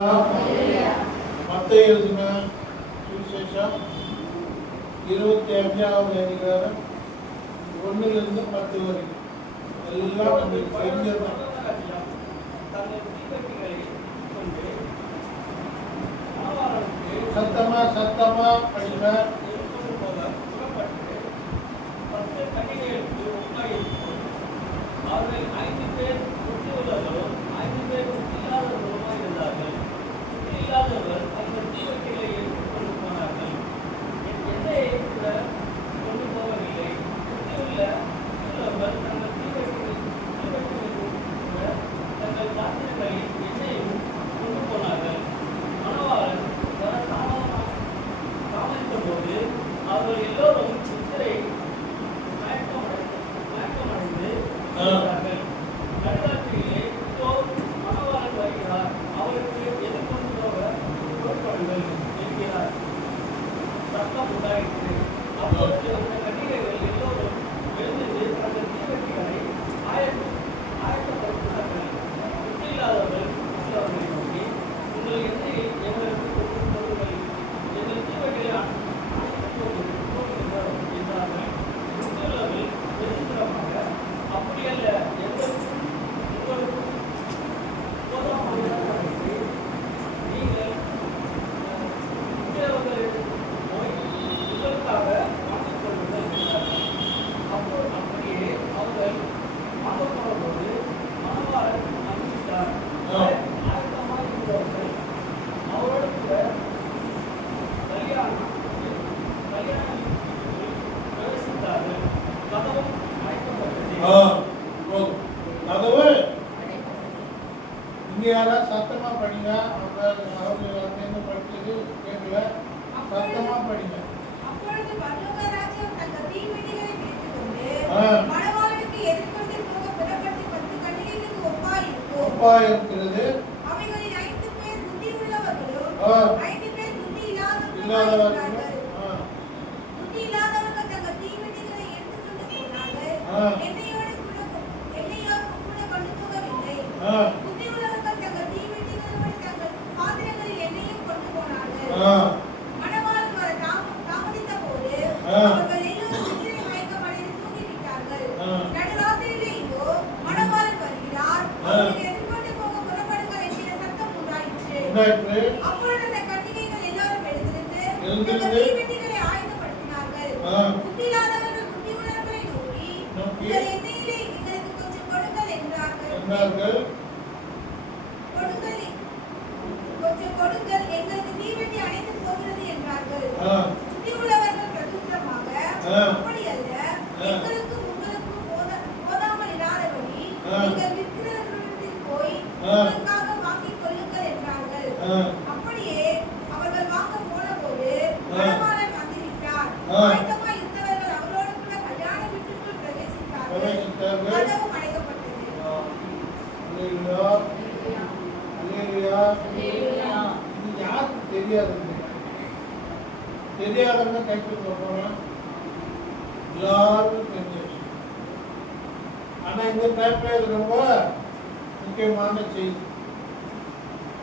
மத்தேயு எழுதின சுவிசேஷம் 25வது அதிகாரம் 1லிருந்து 10 வரைக்கும் எல்லாம் நம்மளுக்கு தெரிஞ்சதுதான். சத்தமா படிங்க. அவர்கள் 5 பேர் புத்தியுள்ளவர்களும் 5 பேர் புத்தியில்லாதவர்களுமாய் இருந்தார்கள். புத்தியில்லாதவர்கள் அந்த தீவட்டிகளை எடுத்துக்கொண்டு போனார்கள். எண்ணெயை கூட கொண்டு போவதில்லை. புத்தியுள்ளவர்கள் தங்கள் தீவட்டிகளில் கூட தங்கள் பாத்திரங்களில் எண்ணெயும் கொண்டு போனார்கள். மணவாளன் வர தாமதித்த போது அவர்கள் எல்லோரும் நித்திரை மயக்கமடைந்து நடுராத்திரியிலே இதோ மணவாளன் வருகிறார், அவருக்கு எதிர்கொண்டு போக புறப்படுங்கள் என்கிறார். சத்தம் உண்டாயிற்று. அப்பொழுது அந்த கன்னிகைகள் எல்லோரும் எழுந்து தங்கள் தீவட்டிகளை ஆயத்தப்படுத்தினார்கள். புத்தியில்லாதவர்கள் புத்தியுள்ளவர்களை நோக்கி, உங்கள் எண்ணெயை எங்களுக்கு கொண்டு போடுங்கள், எங்கள் தீவட்டிகளை ஆயத்தப்படுத்துகிறோம் என்றார்கள். புத்தியுள்ளவர்கள் வெகுந்திரமாக, அப்படியல்ல, உங்களுக்கு போதாமையானவர்களுக்கு நீங்கள் உத்தியோகங்களிடம் போய் உங்களுக்காக வாங்கிக் கொள்ளுங்கள் என்றார்கள். அப்படியே அவர்கள் வாங்க போனபோது மணவாளன் அனுப்பிட்டார். ஆயத்தமாக இருந்தவர்கள் அவரோடு கூட கல்யாணம் பிரவேசித்தார்கள். கதவும் அழைக்கப்பட்டது. கதவு இங்க யாராவது சத்தமா படிங்க. அவங்க அங்கேருந்து படிச்சது கேட்கல. சத்தமா படிங்க. அப்பொழுது பரலோக ராஜ்யம் தங்கள் தீவட்டிகளை பிடித்துக்கொண்டு மணவாளனுக்கு எதிர்கொண்டு போக புறப்பட்டு 10 கன்னிகைகளுக்கு ஒப்பாயிருக்கிறது. அவைகளில் 5 பேர் புத்தியுள்ளவர்களும் 5 பேர் புத்தியில்லாதவர்களும். புத்தி இல்லாதவர்கள் தங்கள் தீவட்டிகளை எடுத்துக்கொண்டு போனார்கள். எண்ணெயோடு கூட கொண்டு போகவில்லை. புத்தியுள்ளவர்கள் தங்கள் தீவட்டிகளோடு தங்கள் பாத்திரங்களில் எண்ணெயும் கொண்டு போனார்கள். மணவாளன் வர தாமதித்த போது அவர்கள் எல்லோரும் நித்திரை மயக்கமடைந்து தூங்கிவிட்டார்கள். நடுராத்திரியிலே இதோ மணவாளன் வருகிறார், அவருக்கு எதிர்கொண்டு போக புறப்படுங்கள் என்கிற சத்தம் உண்டாயிற்று. அப்பொழுது அந்த கன்னிகைகள் எல்லாரும் எழுந்திருந்து தங்கள் தீவட்டிகளை ஆயத்தப்படுத்தினார்கள். புத்தியில்லாதவர்கள் புத்தியுள்ளவர்களை நோக்கி, உங்கள் எண்ணெயிலே எங்களுக்கு கொஞ்சம் கொடுங்கள் என்றார்கள். கொஞ்சம் கொடுங்கள், எங்களுக்கு தீவட்டி அணைந்து போகிறது என்றார்கள். புத்தியுள்ளவர்கள் பிரதியுத்தரமாக, அப்படியல்ல, எங்களுக்கும் உங்களுக்கும் போதாமல் இராதபடி நீங்கள் விற்கிறவர்களிடத்தில் போய் உங்களுக்காக வாங்கிக் கொள்ளுங்கள் என்றார்கள். அப்படியே அவர்கள் வாங்க போனபோது மணவாளன் வந்துவிட்டார். ஆயத்தமாய் இருந்தவர்கள் அவரோடு கூட கல்யாண வீட்டுக்குள் பிரவேசித்தார்கள். கதவும் அடைக்கப்பட்டது. இது யாருக்கு தெரியாதவங்க கைப்பற்ற போறோம். எல்லாருக்கும் தெரிஞ்ச விஷயம். ஆனா இந்த டைப்ல இது ரொம்ப முக்கியமான செய்தி.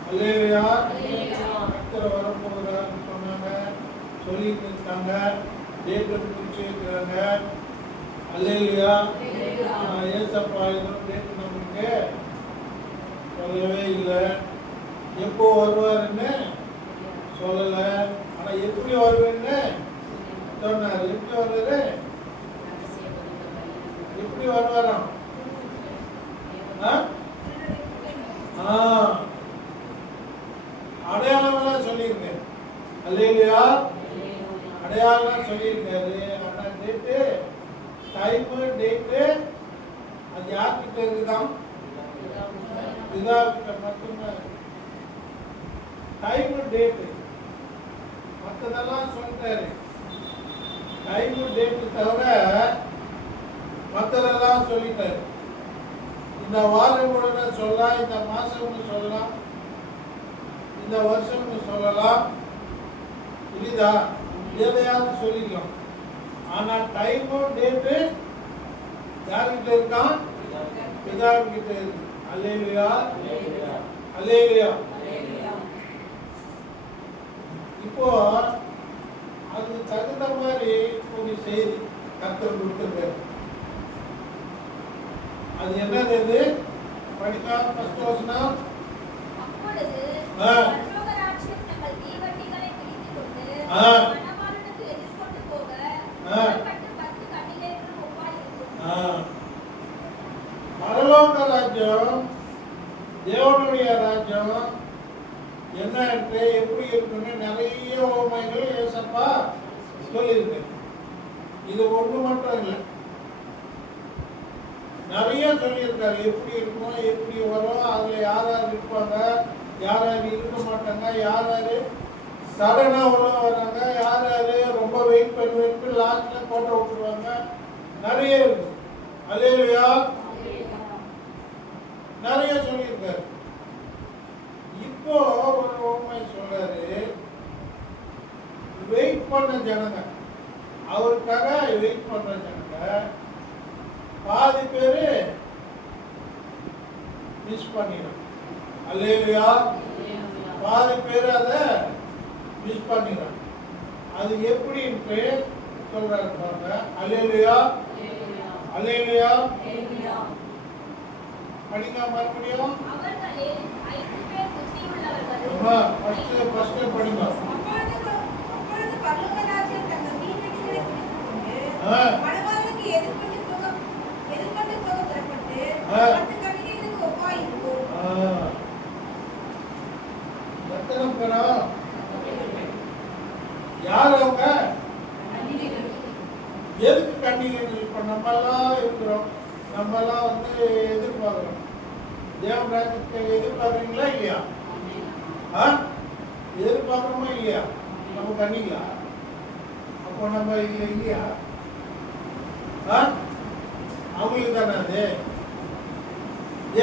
அல்லேலூயா. கர்த்தர் வரப்போகிறான்னு சொன்னாங்க, சொல்லிட்டு இருக்காங்க, டேட் குறிச்சு இருக்கிறாங்க. அல்லேலூயா. ஏசப்பா இதோட டேட் நமக்கு சொல்லவே இல்லை. எப்போ வருவாருன்னு சொல்லல. ஆனா எப்படி வருவேன்னு சொன்னாரு. எப்படி வருவாரு? எப்படி வருவாராம்? அடையாளம் எல்லாம் சொல்லியிருக்கேன். அல்லேலூயா. அடையாளம் சொல்லியிருக்காரு. ஆனா டேட்டு, டைமு, டேட்டு அது யார்கிட்ட இருக்குதான்? பிதாக்கிட்ட மட்டும்தான். டைமு, டேட்டு மற்றதெல்லாம் சொல்லிட்டாரு. டைமு, டேட்டு தவிர மற்றதெல்லாம் சொல்லிட்டாரு. இந்த வாரம் உடனே சொல்லலாம், இந்த மாசம்னு சொல்லலாம், இந்த வருஷம்னு சொல்லலாம். புரியுதா? எதையாவது சொல்லிக்கலாம். ஆனா டைமு, டேட்டு யார்கிட்ட இருக்கான்? பிதாவின் கிட்ட இருக்கு. அல்லேலூயா. அல்லேலூயா. இப்போ அதுக்கு தகுந்த மாதிரி ஒரு செய்தி கர்த்தர் கொடுத்துருக்காரு. அது என்னது? இது படிக்கலாம். ஃபர்ஸ்ட் வசனம். அப்பொழுது ஆ. பரலோக ராஜ்யம் தங்கள் தீவட்டிகளை பிடித்துக்கொண்டு ஆ. மணவாளனுக்கு எதிர்கொண்டு போக ஆ. புறப்பட்டு 10 கன்னிகைகளுக்கு ஒப்பாயிருக்கும். பரலோக ராஜ்யம், தேவனுடைய ராஜ்யம் என்ன இருக்கு, எப்படி இருக்குன்னு நிறைய உவமைகள் ஏசப்பா சொல்லியிருக்கு. இது ஒண்ணு மட்டும் இல்லை, நிறைய சொல்லியிருக்காரு. எப்படி இருக்கும், எப்படி வரும், அதுல யார் யார் இருப்பாங்க, யார் யார் இருக்க மாட்டாங்க, யார் யாரு சடனா உள்ள வராங்க, யார் யாரு ரொம்ப வெயிட் பண்ணி லாஸ்ட்ல போட்ட விட்டுருவாங்க. நிறைய இருக்கு. அல்லேலூயா. நிறைய சொல்லியிருக்காரு. இப்போ ஒரு உண்மை சொல்றாரு, வெயிட் பண்ண ஜனங்க, அவருக்காக வெயிட் பண்ற ஜனங்க பாதி பேரு மிஸ் பண்ணிடும். அல்லேலூயா. பாதி பேர் அதை மிஸ் பண்ணிடும். அது எப்படின்ட்டு சொல்றாரு பாருங்க. அல்லேலூயா. அல்லேலூயா. படிங்க மறுபடியும். அவர்களில் 5 பேர் புத்தியுள்ளவர்களும் அம்மா ஃபர்ஸ்ட் படிங்க. அப்பொழுது பரலோக ராஜ்யம் தங்கள் தீவட்டிகளை பிடித்துக்கொண்டு ஆ. மணவாளனுக்கு எதிர்கொண்டு போக புறப்பட்டு ஆ. 10 கன்னிகைகளுக்கு ஒப்பாயிருக்கும். எத்தனை பேரா? யார் அவங்க? எதுக்கு கன்னிகைகள்? இப்ப நம்ம எல்லாம் இருக்கிறோம், நம்ம எல்லாம் எதிர்பார்க்கிறோம். தேவன் ராஜ்யத்தை எதிர்பார்க்குறீங்களா இல்லையா? எதிர்பார்க்கணுமா இல்லையா? நம்ம கன்னிகளா? அப்போ நம்ம இல்லையா? அவங்களுக்கு தானே அது.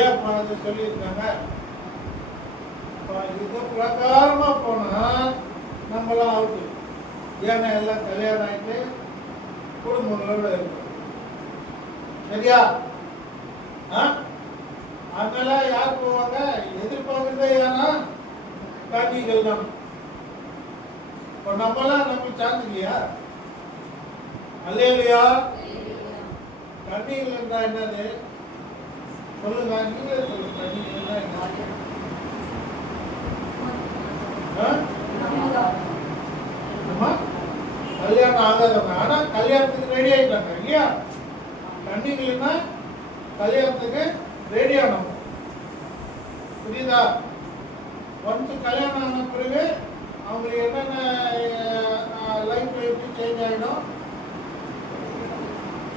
ஏன் அதை சொல்லியிருக்காங்க? இது பிரகாரமா போனா நம்மளாம் அவுட்டு. ஏன்னா எல்லாம் கல்யாணம் ஆயிட்டு குடும்பங்களோட இருக்கும். சரியா? அதனால யார் போவாங்க? எதிர்பார்க்கறதே ஏன்னா கன்னிகள் தான். இப்போ நம்மளாம் நமக்கு சான்ஸ் இல்லையா? அல்லேலூயா. கன்னிகள் என்றா என்னது சொல்லுங்க, நீங்களே சொல்லுங்க. கன்னிகள் என்றா என்ன? கல்யாணம் ஆகாதவங்க, ஆனா கல்யாணத்துக்கு ரெடி ஆயிட்டாங்க இல்லையா? கன்னிகள்னா கல்யாணத்துக்கு ரெடி ஆனவங்க. புரியுதா? ஒன்ஸ் கல்யாணம் ஆன பிறகு அவங்களுக்கு என்னென்ன லைஃப் எப்படி சேஞ்ச் ஆகிடும்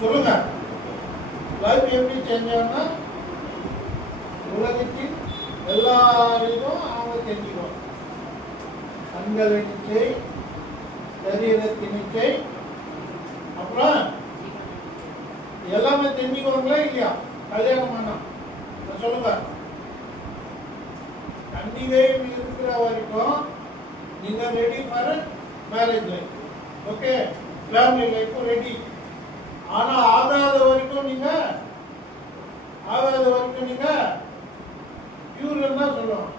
சொல்லுங்க. லைஃப் எப்படி சேஞ்ச் ஆகும்னா உலகத்தின் எல்லா இதுவும் அவங்க தெரிஞ்சுக்குவாங்க. கண்களின் இச்சை, சரீரத்தின் இச்சை, அப்புறம் எல்லாமே தெரிஞ்சுக்குவாங்களா இல்லையா? கல்யாணம் பண்ணா சொல்லுங்க. கன்னிகை இருக்கிற வரைக்கும் நீங்க ready for marriage life, okay, family life ready. ஆனா ஆகாத வரைக்கும் நீங்க பியூர்னு தான் சொல்லுவாங்க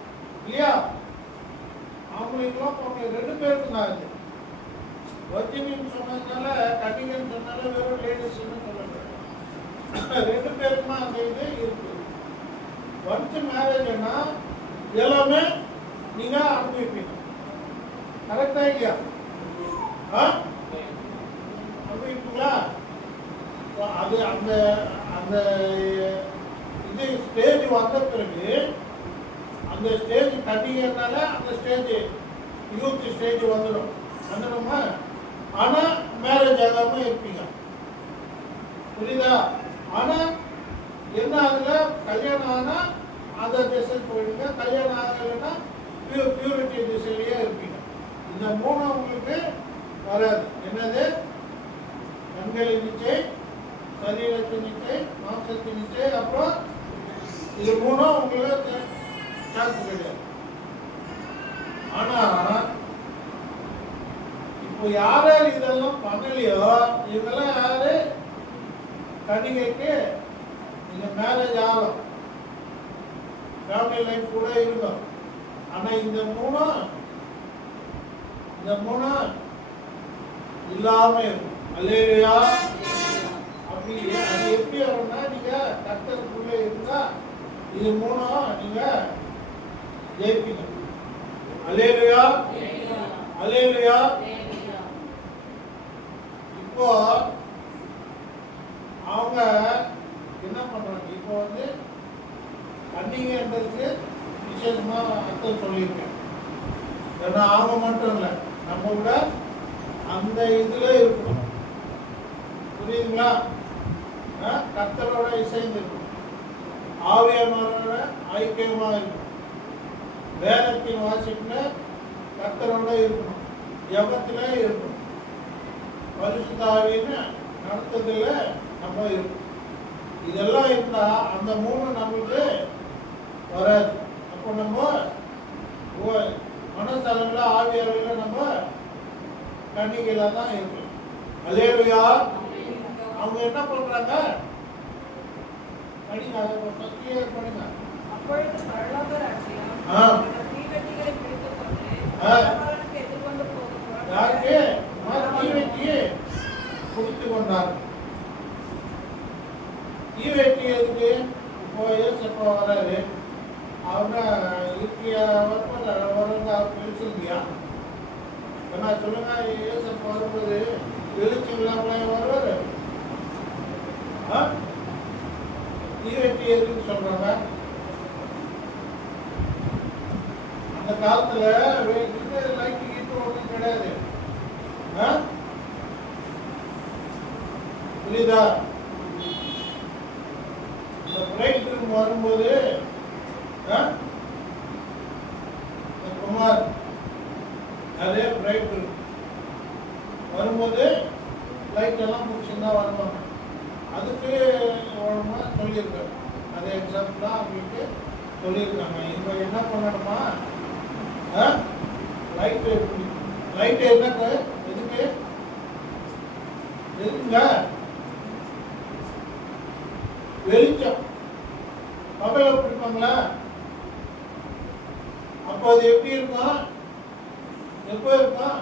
இல்லையா? அவங்களுக்குலாம் அவங்க 2 பேருக்கும் தான் அது. வர்ஜினின்னு சொன்னதுனால, கன்னிகைன்னு சொன்னால வெறும் லேடிஸ்ன்னு சொல்லக்கூடாது. 2 பேருக்குமா அந்த இது இருக்கு. ஒன்ஸ் மேரேஜ்னா எல்லாமே நீங்க அனுபவிப்பீங்க. கரெக்டா இல்லையா? அனுபவிப்பீங்களா? அது அந்த அந்த இது ஸ்டேஜ் வந்த பிறகு, அந்த ஸ்டேஜ் கன்னிகைனால அந்த ஸ்டேஜ் யூத் ஸ்டேஜ் வந்துடுமா? ஆனா மேரேஜ் ஆகாம இருப்பீங்க. புரியுதா? ஆனா என்ன ஆகுல, கல்யாணம் ஆனா அந்த திசை போயிடுங்க, கல்யாணம் ஆகலைன்னா பியூரிட்டி திசையிலேயே இருப்பீங்க. இந்த 3 உங்களுக்கு வராது. என்னது? கண்களின் நிச்சை, சரீரத்தின் நிச்சை, மாம்சத்தின் நிச்சை, அப்புறம் இது 3 உங்களுக்கு சான்ஸ் கிடையாது. ஆனா இப்போ யார் யார் இதெல்லாம் பண்ணலையோ இவங்கெல்லாம் யாரு? கன்னிகைக்கு நீங்க மேரேஜ் ஆகும், ஃபேமிலி லைஃப் கூட இருக்கும். ஆனா இந்த 3 இந்த மூணு இல்லாம இருக்கும். அல்லேலூயா. அப்படி அது எப்படி வரும்னா, நீங்க கர்த்தருக்குள்ளே இருந்தா இது மூணும் நீங்க ஜெயிப்பீங்க. அல்லேலூயா. அல்லேலூயா. இப்போ அவங்க என்ன பண்றாங்க? இப்போ வந்து கன்னிகைன்றதுக்கு விசேஷமா அர்த்தம் சொல்லியிருக்கேன். ஏன்னா அவங்க மட்டும் இல்லை, நம்ம கூட அந்த இதுல இருக்கணும். புரியுதுங்களா? கர்த்தரோட இசைந்து இருக்கணும், ஆவியானவரோட ஐக்கியமா இருக்கணும், வேதத்தின் வாசிப்புல கர்த்தரோட இருக்கணும், ஜெபத்துல இருக்கணும், பரிசுத்த ஆவின்னு நடத்துறதுல நம்ம இருக்கணும். இதெல்லாம் இருந்தா அந்த மூணு நம்மளுக்கு வராது. அப்போ நம்ம மனசளவில் ஆவி அளவில் நம்ம கன்னிகையில தான் இருக்கணும். அல்லேலூயா. அவங்க என்ன பண்றாங்க? படிங்க, அதை கிளியர் பண்ணுங்க. அப்பொழுது பரலோக ராஜ்யம் தீவெட்டிகளை பிடித்துக்கொண்டு பரலோகத்துக்கு எதிர்கொண்டு போகும். யாருக்கு? தீவெட்டியை பிடித்து கொண்டார். தீவெட்டி எதுக்கு? இப்போ ஏசப்பா வராரு, அவங்க இருக்கியா வரும்போது அவர் வெளிச்சிருந்தியா? என்ன சொல்லுங்க, ஏசப்பா வரும்போது வெளிச்சம் இல்லாமலே வருவாரு. தீவெட்டி எதுக்கு சொல்றாங்க? அந்த காலத்துல லைட் கீட்டு ஒன்றும் கிடையாது. புரியுதா? இந்த பிரைட் ரூம் வரும்போது குமார் அதே பிரைட் ரூம் வரும்போது லைட் எல்லாம் முடிச்சுருந்தா வருவாங்க. அதுக்கு சொல்லியிருக்காங்க, அதே எக்ஸாம்பிள் தான் அவங்களுக்கு சொல்லியிருக்காங்க. இப்போ என்ன பண்ணணுமா? லைட்டு லைட்டு என்னங்க? எதுக்கு எதுக்குங்க? வெளிச்சம். மொபைல பிடிப்பாங்களா? அப்போ அது எப்படி இருக்கும்? எப்போ இருக்கும்?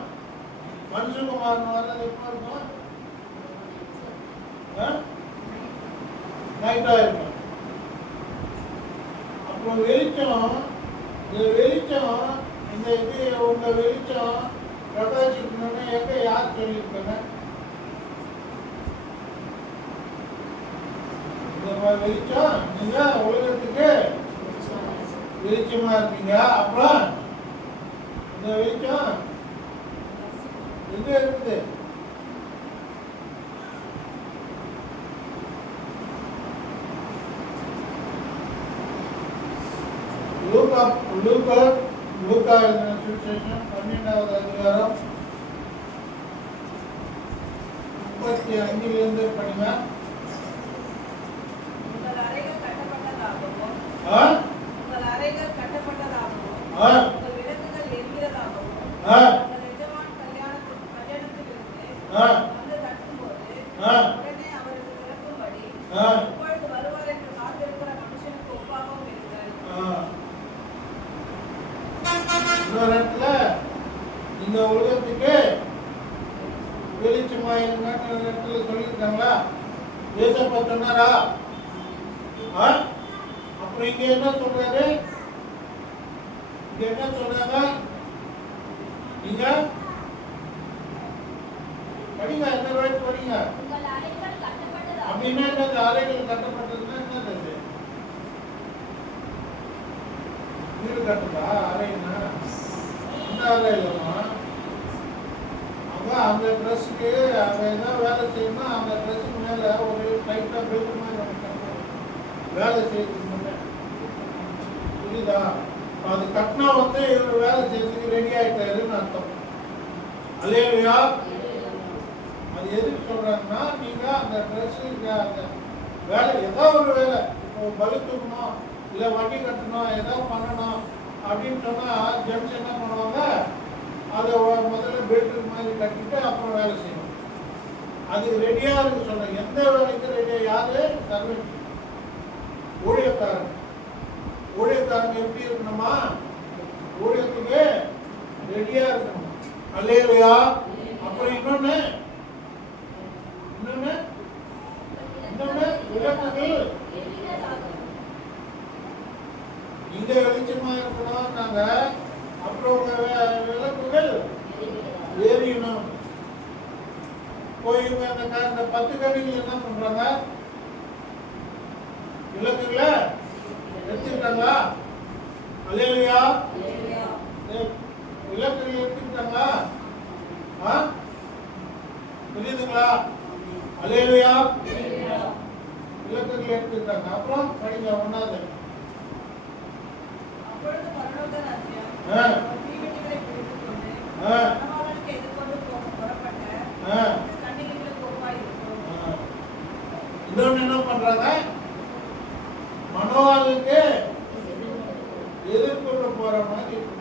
மனுஷகுமாரன் வர்றது எப்போ இருக்கும்? நைட்டா இருக்கும். அப்போ வெளிச்சம், இந்த வெளிச்சம், இந்த இது உங்க வெளிச்சம் பிரகாசிக்கணும்னு எங்க யார் சொல்லியிருக்காங்க? இந்த வெளிச்சம் நீங்க உலகத்துக்கு வெளிச்சமா இருக்கீங்க. அப்புறம் இந்த வெளிச்சம் எங்க இருக்குது? லூக்கா சுவிசேஷம் 12வது அதிகாரம் 35 படிங்க. உங்கள் அறைகள் கட்டப்பட்டதாகவும் உங்கள் விளக்குகள் எரிகிறதாகவும் உங்கள் எஜமான் கல்யாணத்திலிருந்து வந்து தட்டும்போது உடனே அவருக்கு திறக்கும்படி இப்பொழுது வருவார் என்று காத்திருக்கிற மனுஷனுக்கு ஒப்பாகவும் இருங்கள். இன்னொரு இடத்துல இந்த உலகத்துக்கு வெளிச்சமா இருங்கன்னு இடத்துல சொல்லியிருக்காங்களா? ஏசப்பா சொன்னாரா? அப்புறம் இங்க என்ன சொல்றாரு? இங்க என்ன சொல்றாங்க? நீங்க படிங்க, என்ன வேலை படிங்க. அப்படின்னா என்னது? அறைகள் கட்டப்பட்டதுன்னா என்னது? வீடு கட்டுதா? அறைன்னா அந்த அறை இல்லைம்மா. அவங்க அந்த ட்ரெஸ்ஸுக்கு அவங்க என்ன வேலை செய்யணும்னா அந்த ட்ரெஸ்ஸுக்கு மேலே ஒரு டைட்டாக பெல்ட் மாதிரி நம்ம கட்டணும், வேலை செய்யறதுக்கு முன்னே. புரியுதா? அது கட்டினா வந்து இவர் வேலை செய்யறதுக்கு ரெடி ஆகிட்டாருன்னு அர்த்தம். அல்லேலூயா. அது எதுக்கு சொல்றாங்கன்னா, நீங்க அந்த ட்ரெஸ்ஸுக்கு அந்த வேலை ஏதோ ஒரு வேலை, இப்போ பலி தூக்கணும், இல்லை வண்டி கட்டணும், ஏதோ பண்ணணும் அப்படின்னு சொன்னால் ஜென்ஸ் என்ன பண்ணுவாங்க? அதை முதல்ல பெல்ட் மாதிரி கட்டிட்டு அப்புறம் வேலை செய்யணும். அது ரெடியாக இருக்கு சொல்கிறேன். எந்த வேலைக்கு ரெடியாக? யாரு? சர்வெண்ட், ஊழியக்காரங்க. ஊழியக்காரங்க எப்படி இருக்கணுமா? ஊழியத்துக்கு ரெடியாக இருக்கணும். அல்லேலூயா. அப்புறம் இன்னொன்னு விளக்குகள் இங்க வெளிச்சமா இருக்கணும் நாங்க. அப்புறம் விளக்குகள் எரியணும். போய் அந்த 10 கடிகள் என்ன பண்றாங்க? விளக்குகளை எடுத்துக்கிட்டாங்களா? அல்லேலூயா. விளக்குகள் எடுத்துக்கிட்டாங்களா? புரியுதுங்களா? அல்லேலூயா. விளக்குகள் எடுத்துக்கிட்டாங்க. அப்புறம் படிங்க 1வது. அப்பொழுது பரலோக ராஜ்யம் தீவெட்டிகளை பிடித்துக்கொண்டு மணவாளனுக்கு எதிர்கொண்டு புறப்பட்ட கன்னிகைகளுக்கு ஒப்பாய் இருக்கும். இன்னொன்னு என்ன பண்றாங்க? மணவாளனுக்கு எதிர்கொண்டு போற மாதிரி இருக்கு.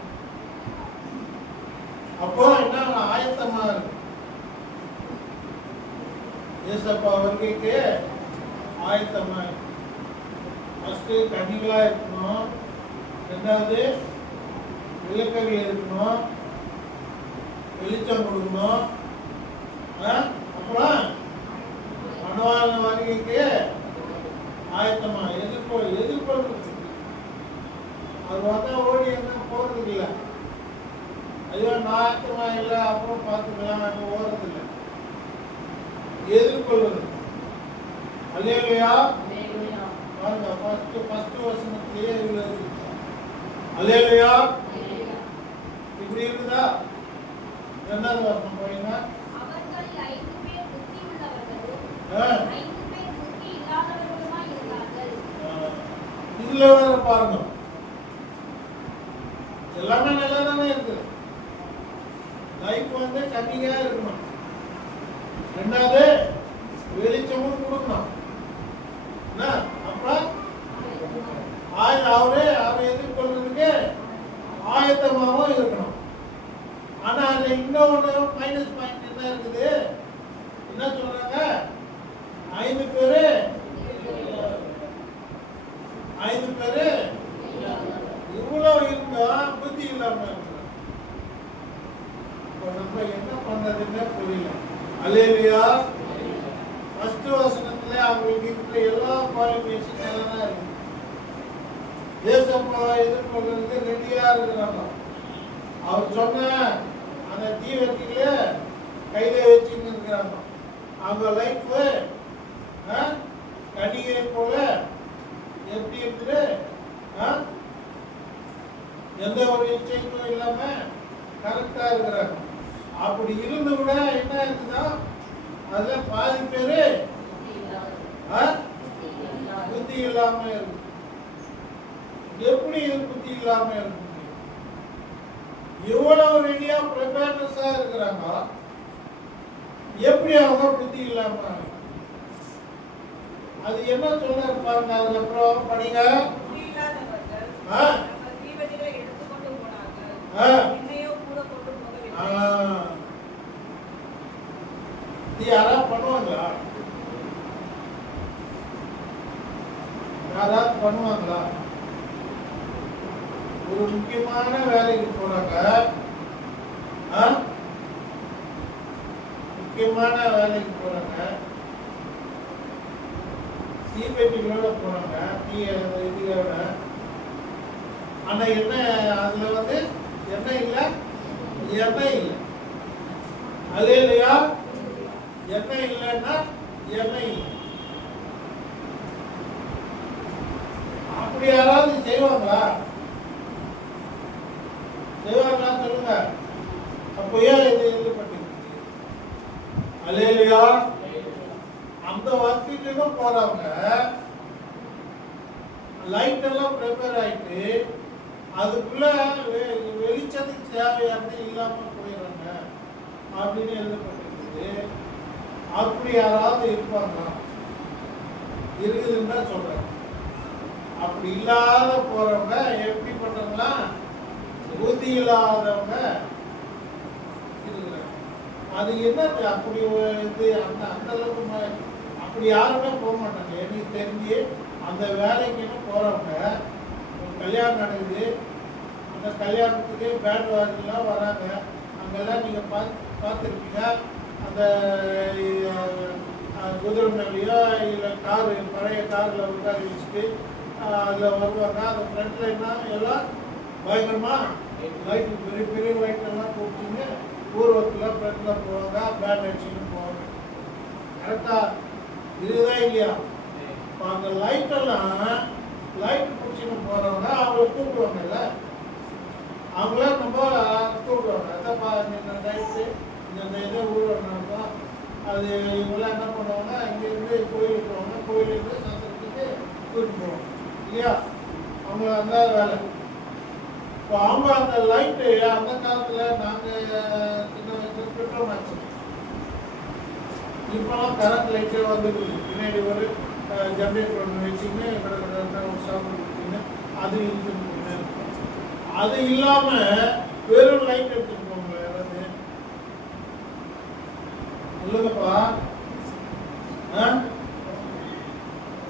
அப்போ என்ன ஆயத்தமா இருக்கு? ஏசப்பா வருகைக்கு ஆயத்தமா இருக்கு. ஃபர்ஸ்ட் கன்னிகளா இருக்கணும். 2வது விளக்குகள் இருக்கணும், வெளிச்சம் கொடுக்கணும். அப்புறம் மணவாளன் வருகைக்கு ஆயத்தமா எதிர்கொள்றது. அது வந்தா ஓடி என்ன போறது இல்லை. ஐயோ நான் ஆயத்தமா இல்லை அப்புறம் பார்த்துக்கலாம் ஓடுறது இல்லை. எதிர்கொள்வது. அல்லேலூயா. பாருங்க ஃபர்ஸ்ட் வசனத்திலேயே இருக்கு. அல்லேலூயா. இப்படி இருக்குதா? 2வது வசனம் போயிங்க. அவர்களில் 5 பேர் புத்தி உள்ளவர்களும் 5 பேர் புத்தி இல்லாதவர்களுமாய் இருந்தார்கள். இதுல வேற பாருங்க, எல்லாமே நல்லா தானே இருக்குது. லைஃப் வந்து கம்மியா இருக்கணும். 2வது வெளிச்சமும் கொடுக்கணும். அப்புறம் அவரை எதிர்கொள்றதுக்கு ஆயத்தமாகவும் இருக்கணும். ஆனா அதுல இன்னொன்று மைனஸ் பாயிண்ட் என்ன இருக்குது? என்ன சொல்றாங்க? 5 பேரு இவ்வளவு இருந்தா புத்தி இல்லாம இருக்கிறாங்க. நம்ம என்ன பண்றதுன்னு புரியல. அல்லேலூயா. ஃபர்ஸ்ட் வசனத்துல அவங்களுக்கு இருக்கிற எல்லா குவாலிஃபிகேஷன் எல்லாம் இருக்கு. ஏசப்பா எதிர்கொள்றதுக்கு ரெடியா இருக்கிறாங்க. அவர் சொன்ன அந்த தீவெட்டில கையில வச்சுன்னு இருக்கிறாங்க. அவங்க லைஃப் கடிகை போல எப்படி இருக்குது? எந்த ஒரு இச்சைக்கும் இல்லாம கரெக்டா இருக்கிறாங்க. அப்படி இருந்து கூட என்ன இருக்குதா? அதுல பாதி பேரு புத்தி இல்லாம இருக்கு. எப்படி இது புத்தி இல்லாம இருக்கு? எவ்வளவு ரெடியா ப்ரிப்பேர்னஸா இருக்கிறாங்க, எப்படி அவங்க புத்தி இல்லாம? அது என்ன சொல்ல பாருங்க. அதுல அப்புறம் படிங்க. யாரா பண்ணுவாங்களா? யாராவது பண்ணுவாங்களா? ஒரு முக்கியமான வேலைக்கு போறாங்க, முக்கியமான வேலைக்கு போறாங்க, தீப்பெட்டிகளோட போறாங்க, இதுகளோட. ஆனா என்ன அதுல வந்து எண்ணெய் இல்லை. அல்லேலூயா. எண்ணெய் இல்லைன்னா எண்ணெய் இல்லை. அப்படி யாராவது செய்வாங்களா? சொல்லுங்க. அப்போ ஏன் இது எழுதப்பட்டிருக்கு? அல்லேலூயா. அந்த வர்க்குக்கு போறவங்க லைட் எல்லாம் ப்ரிப்பேர் ஆயிட்டு அதுக்குள்ள வெளிச்சத்துக்கு தேவையான இல்லாம போயிடுறாங்க அப்படின்னு எழுதப்பட்டிருக்குது. அப்படி யாராவது இருப்பாங்களா? இருக்குதுன்னு தான் சொல்றேன். அப்படி இல்லாத போறவங்க எப்படி பண்றாங்களா? புத்தி இல்லாதவங்க இருக்கிறாங்க. அது என்ன அப்படி இது அந்த அளவுக்கு அப்படி யாருமே போக மாட்டாங்க. எனக்கு தெரிஞ்சு அந்த வேலைக்குன்னு போறவங்க ஒரு கல்யாணம் நடக்குது, அந்த கல்யாணத்துக்கு பேண்ட் வாங்கலாம் வராங்க, அங்கெல்லாம் நீங்கள் பார்த்துருப்பீங்க. அந்த குதிரை மேலேயோ இல்லை காரு பழைய காரில் உட்கார வச்சுட்டு அதில் வருவாங்க. அந்த ஃப்ரண்ட்டில் என்ன எல்லாம் பயங்கரமாக லைட்டு பெரிய பெரிய லைட்டெல்லாம் போட்டுங்க ஊர்வலத்தில் ஃப்ரண்ட்டில் போவாங்க, பேண்ட் அடிச்சுன்னு போவாங்க. கரெக்டாக இதுதான் இல்லையா? இப்போ அந்த லைட்டெல்லாம் லைட் பிடிச்சின்னு போகிறவங்க அவங்கள கூப்பிடுவாங்கல்ல, அவங்கள நம்ம கூப்பிடுவாங்க. அதான்ப்பா இந்த லைட்டு இந்த இதை ஊர்வலம் நடக்கும். அது இவங்களாம் என்ன பண்ணுவாங்க, இங்கேருந்து கோயிலுக்கு போவாங்க, கோயிலேருந்து சத்திரத்துக்கு கூப்பிட்டு போவாங்க இல்லையா? அவங்க அந்த வேலை. இப்போ அவங்க அந்த லைட்டு அந்த காலத்தில் நாங்கள் சின்ன வயசுல பெட்ரோல் ஆச்சு. இப்போலாம் கரண்ட் லைட்டே வந்துருக்கு. பின்னாடி ஒரு ஜென்ரேட்டர் ஒன்று வச்சுக்கின்னு ஒரு சாப்பிட்டு வச்சுக்கின்னு அது இருக்குன்னு. அது இல்லாமல் வெறும் லைட் எடுத்துட்டு போங்க யாராவது சொல்லுங்கப்பா.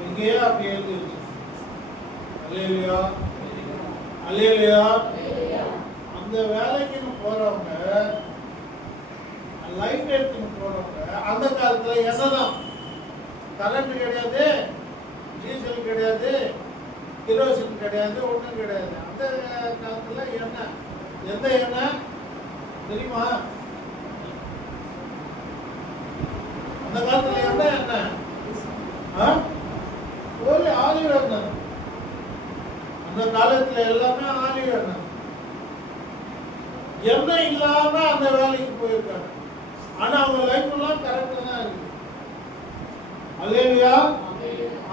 எங்கேயோ அப்படி எழுதிருச்சு. அல்லேலூயா அல்லேலூயா. அந்த வேலைக்குன்னு போறவங்க லைட் எடுத்துன்னு போறவங்க அந்த காலத்துல என்னதான் கரண்ட் கிடையாது, டீசல் கிடையாது, கிரோசின் கிடையாது, ஒன்றும் கிடையாது. அந்த காலத்துல எண்ணெய், எந்த எண்ணெய் தெரியுமா? அந்த காலத்துல எண்ணெய் என்ன? ஒரு ஆலிவ் எண்ணெய். அந்த காலத்துல எல்லாமே ஆலிவ் எண்ணெய். எண்ணெய் இல்லாம அந்த வேலைக்கு போயிருக்காங்க. ஆனா அவங்க லைஃப் எல்லாம் கரெக்டா தான் இருக்கு. அல்லேலூயா.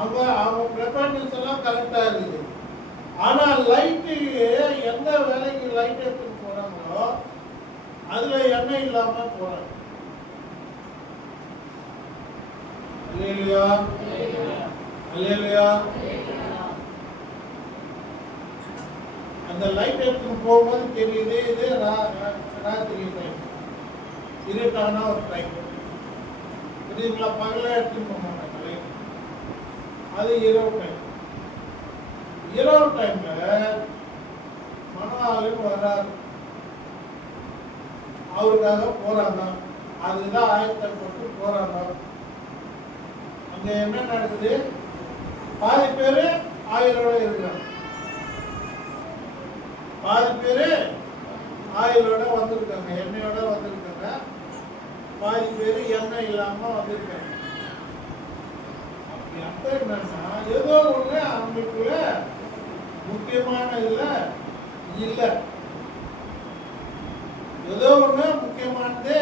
அவங்க ப்ரிப்பரேஷன்ஸ் எல்லாம் கரெக்டா இருக்குது. ஆனா லைட்டு எந்த வேலைக்கு லைட் எடுத்துட்டு போறாங்களோ அதுல எண்ணெய் இல்லாம போறாங்க. அல்லேலூயா அல்லேலூயா. அந்த லைட் எடுத்துட்டு போகும்போது தெரியுது இது ராத்திரி டைம், இருட்டான ஒரு டைம். புரியுதுங்களா? பகல எடுத்துட்டு போக மாட்டாங்க லைட். அது இரவு டைம். இரவு டைம்ல மணவாளன் வர்றாரு, அவருக்காக போறாங்க. அதுதான் ஆயத்தப்பட்டு போறாங்க. அங்க என்ன நடக்குது? பாதி பேரு ஆயுளோட இருக்கிறாங்க, பாதி பேரு ஆயுளோட வந்திருக்காங்க, எண்ணெயோட வந்திருக்காங்க. பாதி பேரு எண்ணெய் இல்லாம வந்திருக்காங்க. அப்படி அர்த்தம் என்னன்னா ஏதோ ஒண்ணு அவங்களுக்குள்ள முக்கியமான இல்ல, ஏதோ ஒண்ணு முக்கியமானது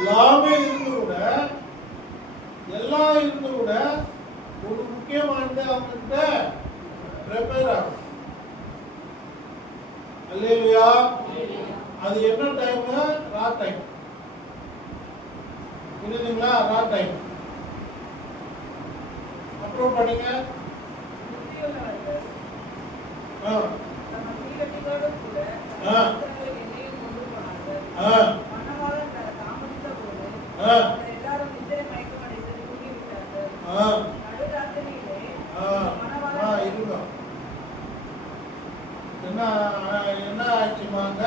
எல்லாமே இருந்து கூட, எல்லாம் இருந்து கூட ஒரு முக்கியமானது அவங்ககிட்ட ப்ரிப்பேர் ஆகும். அல்லேலூயா. அது என்ன டைம்? ரா டைம். புரியுதுங்களா? ரா டைம். அப்புறம் படிங்க. என்ன ஆச்சுமாங்க?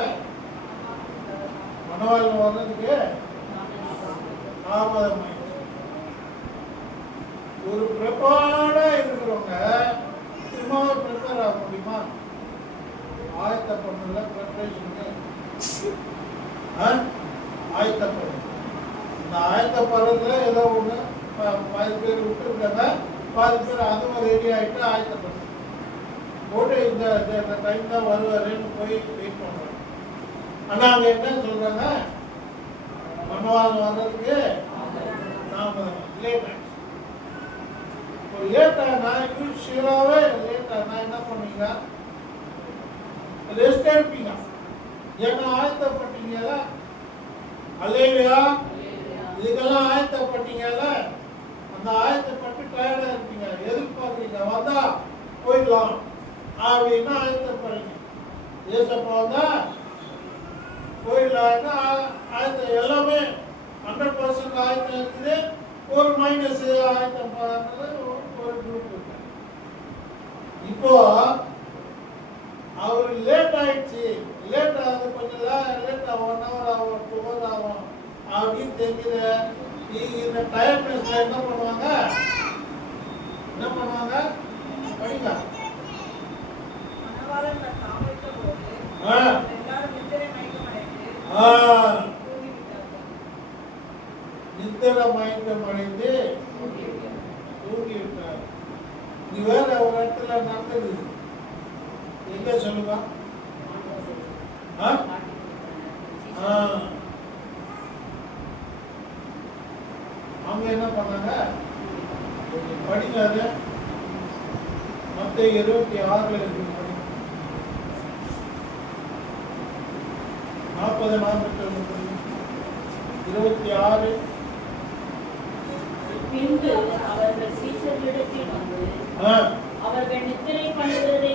மணவாளன் வர்றதுக்கு தாமதம் ஆயிடுச்சு. ஒரு ப்ரிப்பேர்டா இருக்கிறவங்க சும்மா ப்ரிப்பேர் ஆக முடியுமா? ஆயத்தப்படல ப்ரிப்பரேஷனுக்கு ஆயத்தப்படும். இந்த ஆயத்தப்படுறதுல ஏதோ ஒன்று பாதி பேர் விட்டுருக்காங்க, பாதி பேர் அதுவும் ரெடி ஆகிட்டு ஆயத்தப்படும் போட்டு இந்த டைம் தான் வருவாருன்னு போய் வெயிட் பண்ணுறாங்க. ஆனால் அவங்க என்ன சொல்றாங்க? மணவாளன் வர்றதுக்கு தாமதம், லேட் ஆயிடுச்சு. இப்போ லேட் ஆனா யூஸ்வலாகவே லேட் ஆனா என்ன பண்ணுவீங்க? ரெஸ்ட் எடுப்பீங்க. ஏன்னா ஆயத்தப்பட்டீங்கல்ல. அல்லேலூயா. இதுக்கெல்லாம் ஆயத்தப்பட்டீங்கல்ல. அந்த ஆயத்தப்பட்டு டயர்டா இருப்பீங்க, எதிர்பார்க்குறீங்க வந்தா போயிடலாம் அப்படின்னா ஆயத்தப்படுறீங்க. ஏசப்பா வந்தா போயிடலாம்னா ஆயத்தம் எல்லாமே 100% ஆயத்தம் இருக்குது. ஒரு மைனஸ் ஆயத்தம் ஒரு குரூப் இருக்கு. இப்போ அவர் லேட் ஆயிடுச்சு, லேட் ஆகுது, கொஞ்சம் லேட் 1 hour இருக்குது. இந்த டயர்ட்னஸ்ல என்ன பண்ணுவாங்க? படிங்க. மணவாளன் தாம் விட்டபோது ஆ. எல்லாரும் நித்திரை மயக்கமடைந்து நித்திரை மயக்கமடைந்து தூங்கிவிட்டார். இது வேற ஒரு இடத்துல நடந்தது. எங்க சொல்லுங்க? அவங்க என்ன பண்ணாங்க? படிங்க. அது மத்தேயு 26 இருக்கு. 26 பின்பு அவர்கள் சீஷர்களிடத்தில் வந்து அவர்கள் நித்திரை பண்ணுகிறதை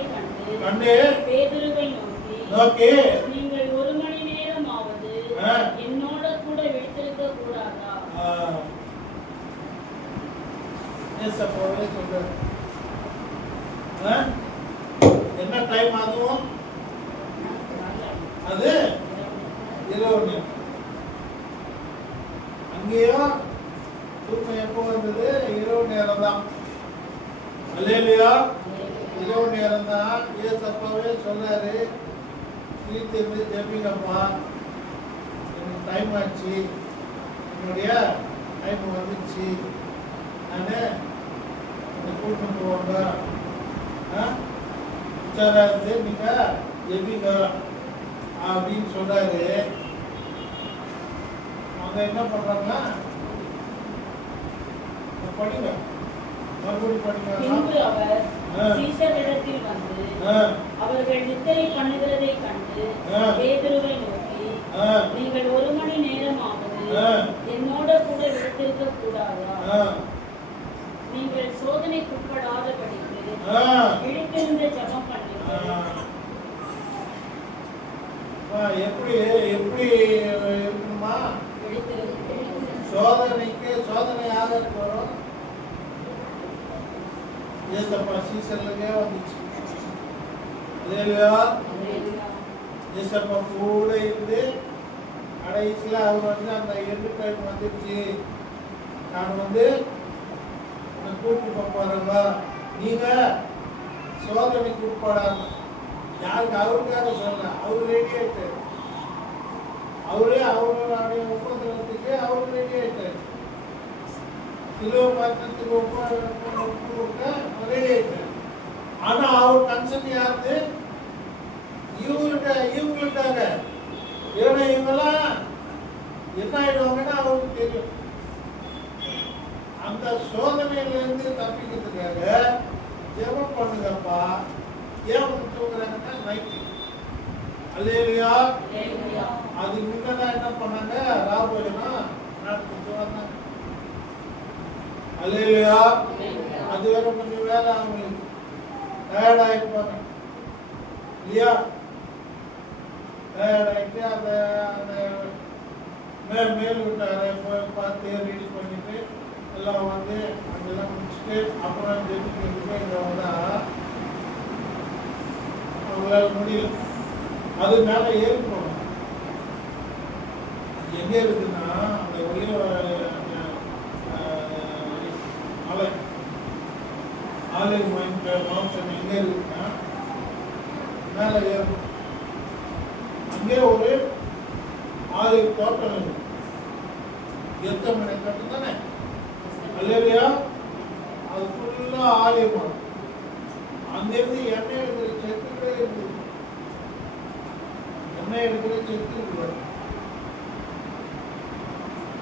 கண்டு பேதுருவை நோக்கி நீங்கள் 1 மணி நேரமாவது என்னோட கூட விழித்திருக்க கூடாதா? என்ன டைம் ஆகும்? அது இரவு நேரம். அங்கேயும் தூக்கம் எப்போ வந்தது? இரவு நேரம் தான். அல்லேலூயா. இரவு நேரம் தான். ஏசப்பாவே சொல்றாரு, வீட்டிலிருந்து ஜெபிங்கப்பா, எனக்கு டைம் ஆச்சு, என்னுடைய டைம் வந்துச்சு, நான் என்னை கூட்டிட்டு போவாங்க, உச்சாரா இருந்து நீங்க ஜெபிங்க அப்படின்னு சொல்றாரு. அவங்க என்ன பண்றாங்க? படிங்க, மறுபடியும் படிங்க. பின்பு அவர் சீஷர்களிடத்தில் வந்து அவர்கள் நித்திரை பண்ணுகிறதை கண்டு பேதுருவை நோக்கி நீங்கள் 1 மணி நேரமாவது என்னோட கூட விழித்திருக்க கூடாதா? நீங்கள் சோதனைக்குட்படாதபடிக்கு விழித்திருந்த ஜெபம் பண்ணுங்கள். எப்படி இருக்கணுமா? சோதனை யாருக்கு வரும்? ஏசப்பா சீசன்லயே வந்துச்சு. ஏசப்பா கூட இருந்து கடைசியில் அவர் வந்து அந்த எண்டு டைம் வந்துருச்சு, நான் வந்து கூட்டி போறவங்க, நீங்க சோதனைக்கு உட்படாம, யாருக்கு? அவருக்காக சொல்ல, அவரு ரெடி ஆயிட்டாரு. அவருடைய உபதிரத்துக்கு அவரு ரெடி ஆயிட்டாரு. கிலோ மரணத்துக்கு ஒப்பு கொடுக்க ரெடி ஆயிட்டாரு. ஆனா அவர் கன்சர்ன் யாரு? இவங்களுக்காக. ஏன்னா இவங்கெல்லாம் என்ன ஆயிடுவாங்கன்னா அவருக்கு தெரியும். அந்த சோதனையில இருந்து தப்பிக்கிறதுக்காக ஜெபம் பண்ணுங்கப்பா. ஏன் தூங்குறாங்கன்னா நைட்டு. அல்லேலூயா. அது முன்னதான் என்ன பண்ணாங்க? ராபோஜனா நடத்திட்டு வந்தாங்க. அல்லேலூயா. அது வேற கொஞ்சம் வேலை, அவங்களுக்கு டயர்ட் ஆயிருப்பாங்க இல்லையா? டயர்ட் ஆயிட்டு அந்த மேல் விட்டாரை போய் பார்த்து ரெடி பண்ணிட்டு எல்லாம் வந்து அதெல்லாம் முடிச்சுட்டு அப்புறம் ஜெபிக்கிறதுக்கு இங்கே வந்தா அவங்களால முடியல. அது மேலே ஏறி போகணும். எங்க இருக்குன்னா அந்த ஒளிய மலை ஆலிவ் மவுண்டன் எங்க இருக்குன்னா மேலே ஏறணும். அங்கே ஒரு ஆலிவ் தோட்டம் இருக்கு. எத்தனை கட்டு தானே? அல்லேலூயா. அது ஃபுல்லா ஆலிவ் மரம். அங்கிருந்து எண்ணெய் எடுக்கிற செத்துக்களே இருக்குது. எண்ணெய் எடுக்கிற செத்து இருக்குது.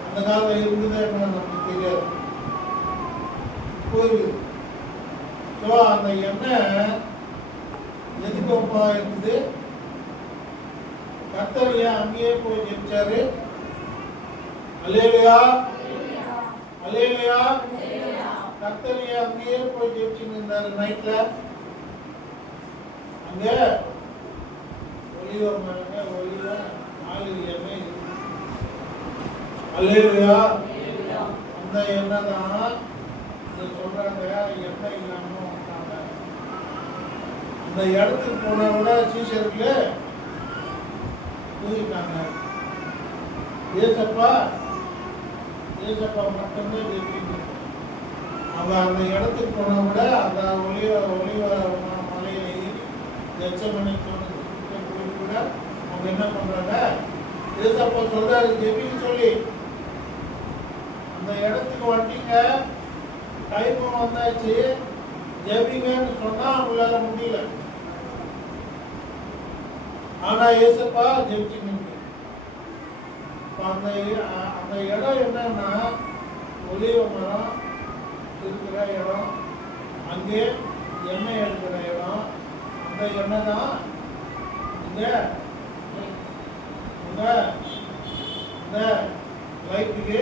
அந்த காலத்தில் இருந்ததே என்ன நமக்கு தெரியாது. போயிருக்குது. ஸோ அந்த எண்ணெய் எதுக்கு ஒப்பா இருக்குது? கர்த்தரையா அங்கேயே போய் ஜெபிச்சாரு. அல்லேலூயா. அல்லேலூயா. கர்த்தரையா அங்கேயே போய் ஜெபிச்சுட்டு இருந்தாரு நைட்ல. அங்க ஒலிவ ஆலிவ் எண்ணெய் இருக்கு. அல்லேலூயா. அந்த எண்ணெய் தான் சொல்றாங்க, எண்ணெய் இல்லாம விட்டாங்க. அந்த இடத்துக்கு போனவங்க சீஷர்களே தூங்கிட்டாங்க. ஏசப்பா ஏசப்பா மட்டும்தான் ஜெபிக்கணும். அவங்க அந்த இடத்துக்கு போன விட அந்த ஒளிவ மலையில ஏறி எச்சமனை போயிட்டு கூட அவங்க என்ன பண்றாங்க, ஏசப்பா சொல்றாரு ஜெபிக்க சொல்லி. அந்த இடத்துக்கு வந்துட்டீங்க, டைமும் வந்தாச்சு, ஜெபிங்கன்னு சொன்னா அவங்களால முடியல. ஆனா ஏசப்பா ஜெபிச்சுங்க. அந்த இடம் என்னன்னா ஒலிவ மரம் இருக்கிற இடம், அங்கே எண்ணெய் எடுக்கிற இடம். அந்த எண்ணெய் தான் இந்த லைட்டுக்கு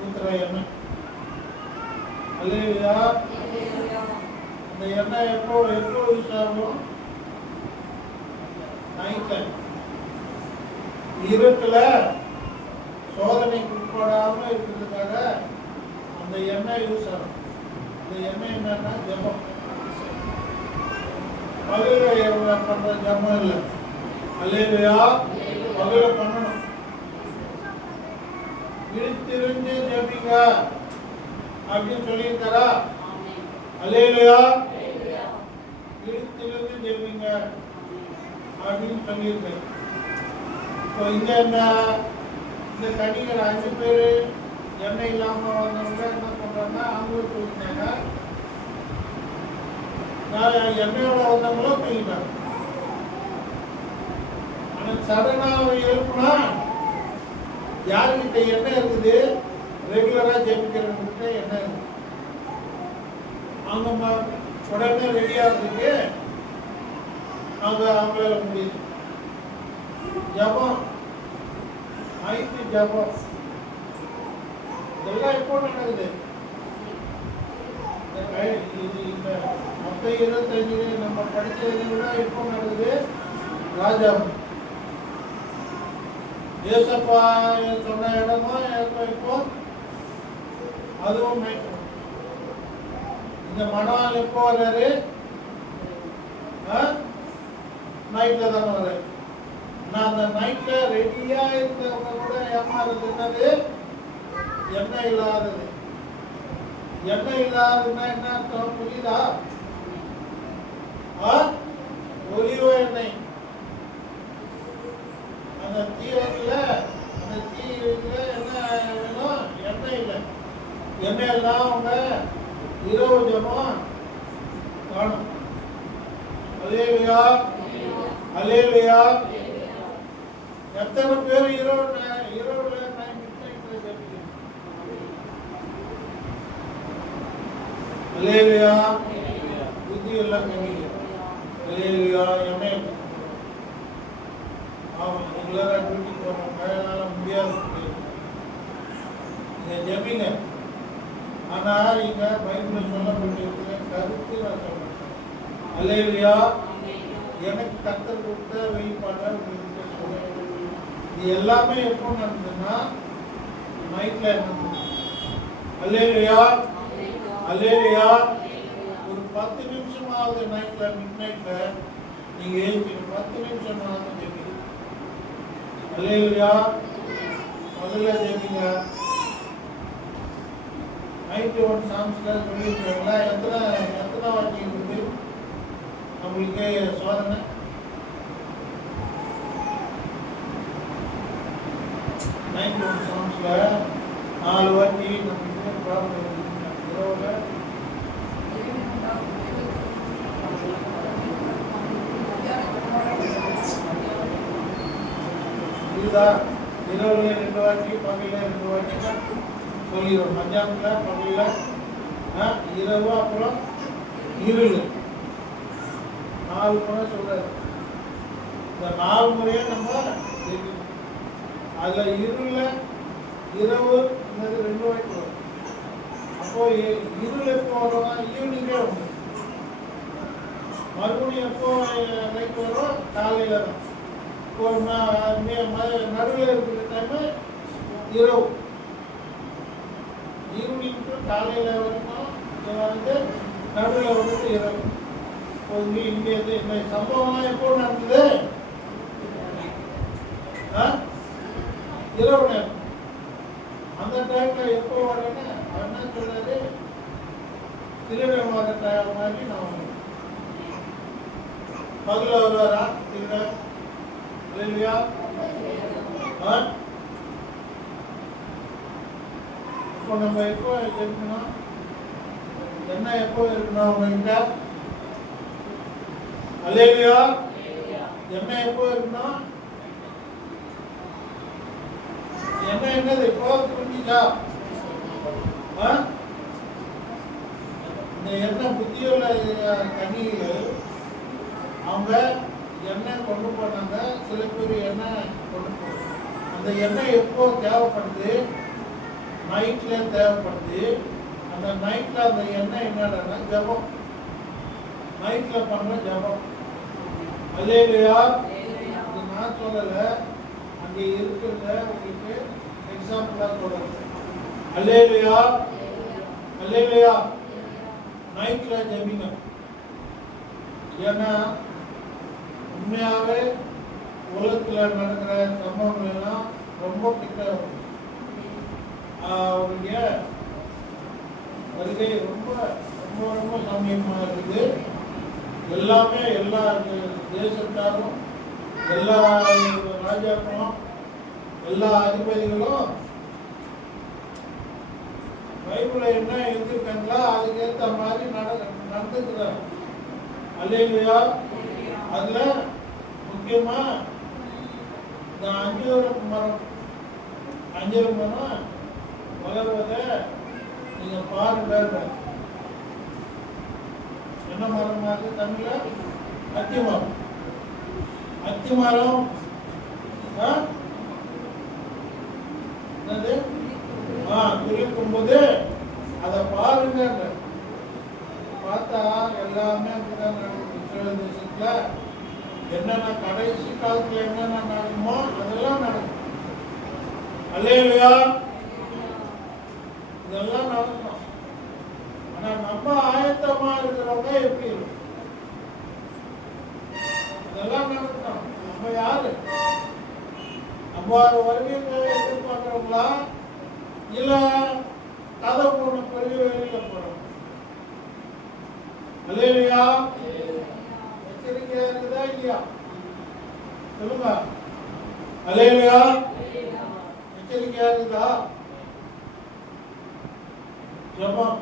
ஊத்துற எண்ணெய். அல்லேலூயா. அந்த எண்ணெய் எப்போ யூஸ் ஆகும்? நைட்ல, இருட்டுல சோதனைக்கு உட்படாம இருக்கிறதுக்காக அந்த எண்ணெய் யூஸ் ஆகும். அந்த எண்ணெய் என்னன்னா ஜெபம். பகல பண்ற ஜெபம் இல்லை. அல்லேலூயா. பகல பண்ணணும். விழித்திருந்து ஜெபிங்க அப்படின்னு சொல்லியிருக்காரா? அல்லேலூயா. விழித்திருந்து ஜெபிங்க அப்படின்னு சொல்லியிருக்காரு. இப்போ இங்க இந்த கணிகர் 5 பேர் எண்ணெய் இல்லாம வந்தவங்க என்ன பண்றாங்கன்னா ஆம்பூர் போயிருந்தாங்க. எண்ணெயோட வந்தவங்களும் போயிட்டாங்க. ஆனா சடனா எழுப்புனா யாருக்கிட்ட எண்ணெய் இருக்குது, ரெகுலரா ஜெபிக்கிறவங்கிட்ட எண்ணெய் இருக்குது, அவங்க உடனே ரெடியாகிறதுக்கு அவங்களால முடியுது. ஜபம், நைட்டு ஜபம், இதெல்லாம் எப்போ நடக்குது? இந்த மொத்த 25 நம்ம படிச்சதை விட எப்போ நடக்குது? ராஜா ஏசப்பா சொன்ன இடமும் இப்போ அதுவும் நைட்டு. இந்த மணவாள் எப்போ வர்றாரு? நைட்ல தானே வர்றாரு. நான் அந்த நைட்ல ரெடியா இருந்தவங்க கூட ஏமாறுறது என்னது? எண்ணெய் இல்லாதது. எண்ணெய் இல்லாததுன்னா என்ன அர்த்தம் புரியுதா? ஒலிவ எண்ணெய். அந்த தீவிரத்துல என்ன வேணும்? எண்ணெய் இல்லை. எண்ணெய் எல்லாம் அவங்க இரவு ஜெபம் காணும். அல்லேலூயா. அல்லேலூயா. எத்தனை பேர் இரவுல அல்லேலூயா. புத்தி எல்லாம் கம்மிங்க. அல்லேலூயா. எண்ணெய் ஆமா, ரெகுலரா டியூட்டிக்கு போறோம், கையால முடியாது, நீங்க ஜெபிங்க. ஆனா இங்க பைபிள் சொல்லப்பட்டிருக்கிற கருத்து நான் சொல்றேன். அல்லேலூயா. எனக்கு கர்த்தர் கொடுத்த வெளிப்பாட்டை உங்களுக்கு சொல்றேன். இது எல்லாமே எப்போ நடந்ததுன்னா நைட்ல நடந்தது. அல்லேலூயா. அல்லேலூயா. ஒரு 10 நிமிஷமாவது நைட்ல மிட் நைட்ல நீங்க எழுப்பி 10 நிமிஷமாவது ஜெபிங்க. அல்லேலூயா. முதல்ல ஜெபிங்க. நைட்டு ஒன் சாங்ஸ்ல சொல்லியிருக்காங்களா? எத்தனை வாட்டி இருக்குது நம்மளுக்கு சோதனை? நைட்டு ஒன் சாங்ஸ்ல 4 வாட்டி நம்மளுக்கு ப்ராப்ளம் இருக்குது. இரவுல இதுதா. இரவுல 2 வாட்டி, பகல 2 வாட்டி சொல்லிடுவோம். மத்தியானத்துல, பகல்ல, இரவு, அப்புறம் இருள். 4 முறை சொல்றாரு. இந்த 4 முறையை நம்ம அதுல இருள்ல இரவு 2 வாட்டி வரும். அப்போ இருள் எப்போ வரும்? ஈவினிங்கே வரும். மறுபடியும் எப்போ நைட் வரும்? காலையில தான். இப்போ நடுவில் இருக்கிற டைமு இரவு. ஈவினிங் டு காலையில வரைக்கும் வந்து நடுவில் வந்து இரவு. இங்கே இந்த சம்பவம்லாம் எப்போ நடந்தது? இரவு நேரம். அந்த டைம்ல எப்போ வரேன்னு அவர் என்ன சொல்றாரு, திருடன் வர டைம் மாதிரி நான் வரேன். பகல வருவாரா திருடன்? இல்லையா? இப்போ நம்ம எப்போ இருக்கணும், என்ன எப்போ இருக்கணும் உங்ககிட்ட? அல்லேலூயா. என்ன எப்போ இருக்கணும்? என்ன என்னது இப்போ புரிஞ்சுச்சா? இந்த எண்ணெய் புத்தியுள்ள கன்னிகள் அவங்க எண்ணெய் கொண்டு போனாங்க. சில பேர் எண்ணெய் கொண்டு போனாங்க. அந்த எண்ணெய் எப்போ தேவைப்படுது? நைட்ல தேவைப்படுது. அந்த நைட்ல அந்த எண்ணெய் என்னன்னா ஜபம். நைட்ல பண்ற ஜபம். அல்லேலூயா. இது நான் சொல்லல, அங்கே இருக்கிறத உங்களுக்கு எக்ஸாம்பிளா சொல்றேன். அல்லேலூயா. அல்லேலூயா. நைட்ல ஜெபிங்க. ஏன்னா உண்மையாவே உலகத்துல நடக்கிற சம்பவங்கள் எல்லாம் ரொம்ப கிட்ட அவருடைய வருகை ரொம்ப ரொம்ப ரொம்ப சமயமா இருக்குது. எல்லாமே எல்லா தேசத்தாரும் எல்லா ராஜாக்களும் எல்லா அதிபதிகளும் பைபிள என்ன எழுதிருக்காங்களா அதுக்கு ஏற்ற மாதிரி நடந்துக்கிறாங்க. அல்லேலூயா. அதுல முக்கியமா இந்த அஞ்சூரம் மரம் வளர்வதை நீங்க பாருங்க. என்ன மரமாக தமிழ்ல? அத்திமரம். அத்திமரம் என்னது? துளிக்கும் போது அதை பாருங்க. பார்த்தா எல்லாமே அப்படிதான் நடக்குது. இஸ்ரேல் தேசத்துல என்னென்ன கடைசி காலத்துல என்னென்ன நடக்குமோ அதெல்லாம் நடக்கும். அல்லேலூயா. இதெல்லாம் நடக்கும். ஆனா நம்ம ஆயத்தமா இருக்கிறவங்க எப்படி இருக்கும்? இதெல்லாம் நடக்கும். நம்ம யாரு? நம்ம வருகையை எதிர்பார்க்கிறவங்களா இல்ல கதை போன பிறகு வெளியில போறோம்? அல்லேலூயா. எச்சரிக்கையா இருக்குதா இல்லையா? சொல்லுங்க. அல்லேலூயா. எச்சரிக்கையா இருக்குதா? ஜெபம்.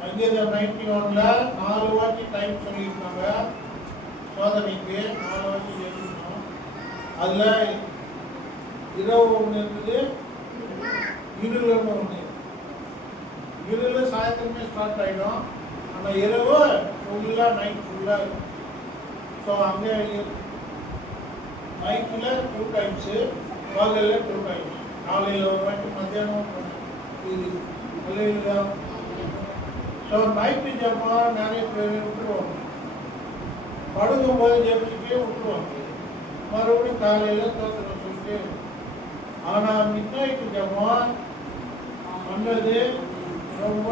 சங்கீதம் 91ல 4 வாட்டி டைம் சொல்லியிருக்காங்க. சோதனைக்கு 4 வாட்டி ஜெபிக்கணும். அதுல இரவு ஒன்று இருக்குது, இருள் ஒன்று. இருள் சாயந்தரமே ஸ்டார்ட் ஆகிடும். ஆனால் இரவு ஃபுல்லாக நைட் ஃபுல்லாக இருக்கும். ஸோ அங்கே நைட்டில் 2 டைம்ஸு, பகலில் 2 டைம்ஸ். காலையில் ஒரு வாட்டி, மத்தியானம் இது இல்லையா? ஸோ நைட்டு ஜெபம் நிறைய பேர் விட்டுருவாங்க. படுக்கும் போது ஜெபிச்சுட்டே விட்டுருவாங்க. மறுபடியும் காலையில் தோத்திரம் சொல்லிட்டு. ஆனால் மிட் நைட்டு ஜெபம் பண்ணது ரொம்ப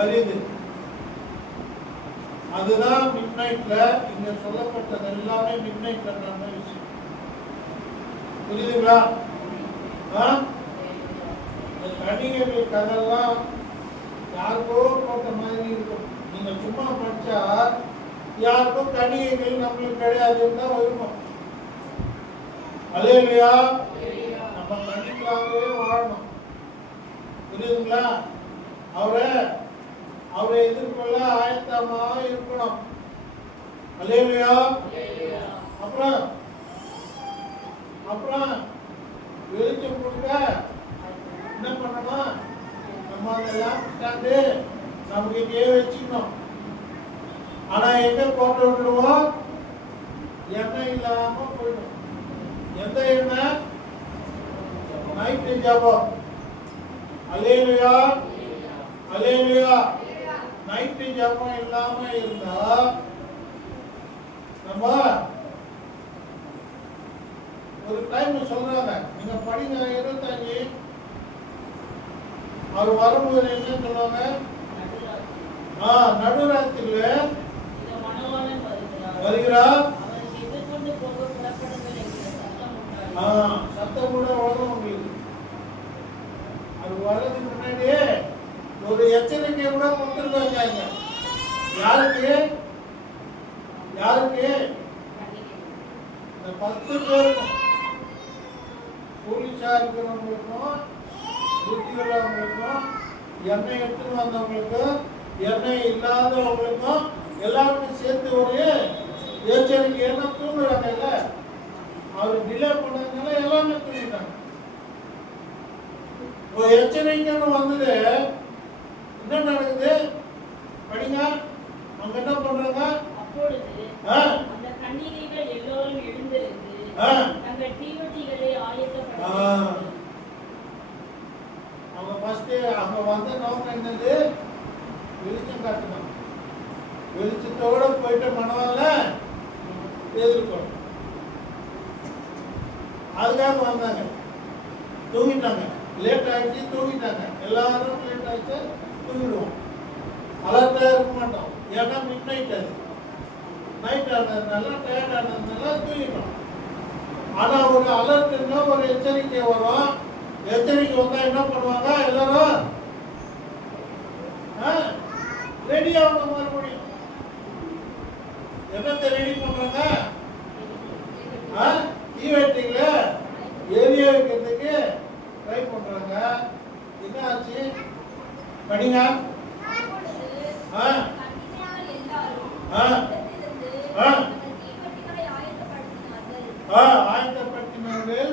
அரிது. அதுதான் மிட் நைட்ல இங்க சொல்லப்பட்டது எல்லாமே மிட் நைட்ல நடந்த விஷயம். புரியுதுங்களா? இந்த கணிகைகள் கதெல்லாம் யாருக்கோ போட்ட மாதிரி இருக்கும். நீங்க சும்மா படிச்சா யாருக்கும் கணிகைகள் நம்மளுக்கு கிடையாதுன்னு தான் இருக்கும். அல்லேலூயா. நம்ம கணிக்காகவே வாழணும். புரியுதுங்களா? அவரை எதிர்கொள்ள ஆயத்தமா இருக்கணும். அல்லேலூயா. அப்புறம் வெளிச்சம் கொடுக்க என்ன பண்ணணும்? நம்ம அந்த லேம்ப் ஸ்டாண்டு நம்மகிட்டே வச்சுக்கணும். ஆனா எங்க போட்டு விட்டுருவோம்? எண்ணெய் இல்லாம போயிடும். எந்த எண்ணெய்? நைட்டு ஜெபம். அல்லேலூயா. அல்லேலூயா. நைட்டு ஜெபம் இல்லாம இருந்தா நம்ம ஒரு டைம் சொல்றாங்க, நீங்க படிங்க 25. அவர் வரும்போது என்ன சொல்லுவாங்க? நடுராத்திரில வருகிறார். சத்தம் கூட வரும் உங்களுக்கு. அது வர்றதுக்கு முன்னாடியே ஒரு எச்சரிக்கை கூட கொடுத்துருக்காங்க. யாருக்கு யாருக்கு? இந்த 10 பேருக்கும், போலீஸா இருக்கிறவங்களுக்கும், புத்தியுள்ளவங்களுக்கும், எண்ணெய் எடுத்துன்னு வந்தவங்களுக்கும், எண்ணெய் இல்லாதவங்களுக்கும் எல்லாருக்கும் சேர்த்து ஒரு எச்சரிக்கை. ஏன்னா தூங்குறாங்க இல்ல, அவர் டிலே பண்ணதுனால எல்லாமே தூங்கிட்டாங்க. ஒரு எச்சரிக்கைன்னு வந்தது. என்ன நடக்குது படிங்க. அவங்க என்ன பண்றாங்க? அப்பொழுது அந்த கன்னிகைகள் எல்லோரும் எழுந்திருந்து தங்கள் தீவட்டிகளை ஆயத்தப்படுத்தினார்கள். அவங்க ஃபர்ஸ்ட் அவங்க வந்த நோக்கம் என்னது? வெளிச்சம் காட்டணும். வெளிச்சத்தோட போயிட்டு மனவால எதிர்க்கணும். அதுக்காக வந்தாங்க. தூங்கிட்டாங்க. லேட் ஆகிடுச்சு, தூங்கிட்டாங்க. எல்லாரும் லேட் ஆகிடுச்சு, தூங்கிடுவோம். அலர்ட்டா இருக்க மாட்டோம். ஏன்னா மிட் நைட், அது நைட் ஆனதுனால, டயர்ட் ஆனதுனால தூங்கிட்டோம். ஆனா ஒரு அலர்ட்னா ஒரு எச்சரிக்கை வரும். எச்சரிக்கை வந்தா என்ன பண்ணுவாங்க? எல்லாரும் ரெடி ஆகணும். மறுபடியும் என்னத்தை ரெடி பண்றாங்க? ஈவெட்டிங்ல ஏரியா வைக்கிறதுக்கு ட்ரை பண்றாங்க. என்ன ஆச்சு படிங்க. ஆயத்தப்படுத்தினார்கள்.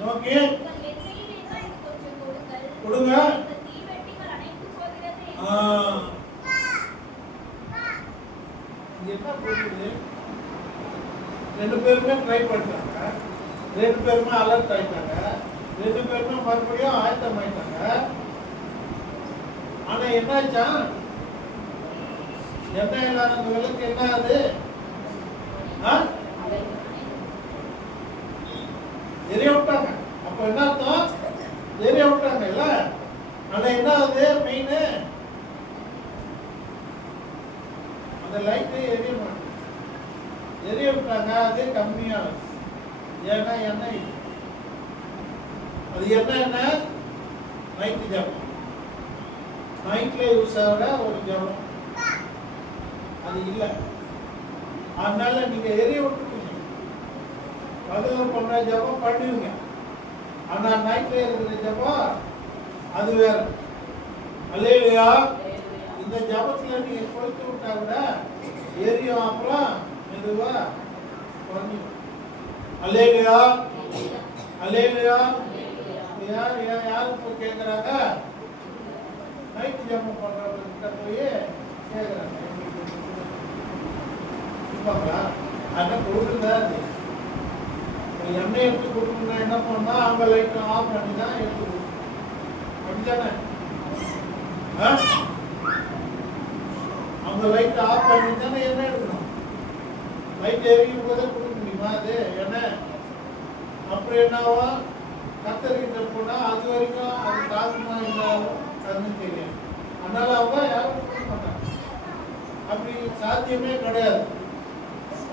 நோக்கி கொடுங்க. என்ன புரியுது? 2 பேருமே ட்ரை பண்ணிட்டாங்க. 2 பேருமே அலர்ட் ஆயிட்டாங்க. 2 பேருமே மறுபடியும் ஆயத்தம் ஆயிட்டாங்க. ஆனா என்னாச்சா? எண்ணெய் இல்லாத விளக்கு என்ன ஆகுது? எரிய விட்டாங்க. அப்ப என்ன அர்த்தம்? எரிய விட்டாங்க இல்ல. ஆனா என்ன ஆகுது? மெயின் அந்த லைட் எரிய மாட்டேங்குது. எரிய விட்டாங்க. அது கம்மியாகும். ஏன்னா எண்ணெய் அது என்ன நைட் ஜபம். நைட்ல யூஸ் ஆகிற ஒரு ஜபம் அது இல்லை. அதனால நீங்க எரிய விட்டுருக்கீங்க. பகல பண்ற ஜபம் பண்ணுவீங்க. ஆனா நைட்ல இருக்கிற ஜபம் அது வேற. அல்லேலூயா. இந்த ஜபத்துல நீங்க கொளுத்து விட்டா கூட எரியும். அப்புறம் மெதுவா குறைஞ்சிடும். அல்லேலூயா. அல்லேலூயா. யாரு போய் கேட்கறாங்க? நைட் ஜபம் பண்றவங்க போய் கேட்கறாங்க. அதான் கொடுக்குதா? எண்ணெய் எடுத்து கொடுக்கணும்னா என்ன பண்ணா அவங்க லைட் ஆஃப் பண்ணி தான் எடுத்து கொடுக்கணும். அப்படித்தானே? அவங்க லைட் ஆஃப் பண்ணி தானே எண்ணெய் எடுக்கணும். லைட் எரியும் போதே கொடுக்க முடியுமா? அது எண்ணெய் அப்புறம் என்னவா? கத்தரிக்கிட்ட போனா அது வரைக்கும் அது தாக்கமா இருந்தாலும் அதுன்னு தெரியும். அதனால அவங்க யாரும் கொடுக்க மாட்டாங்க. அப்படி சாத்தியமே கிடையாது.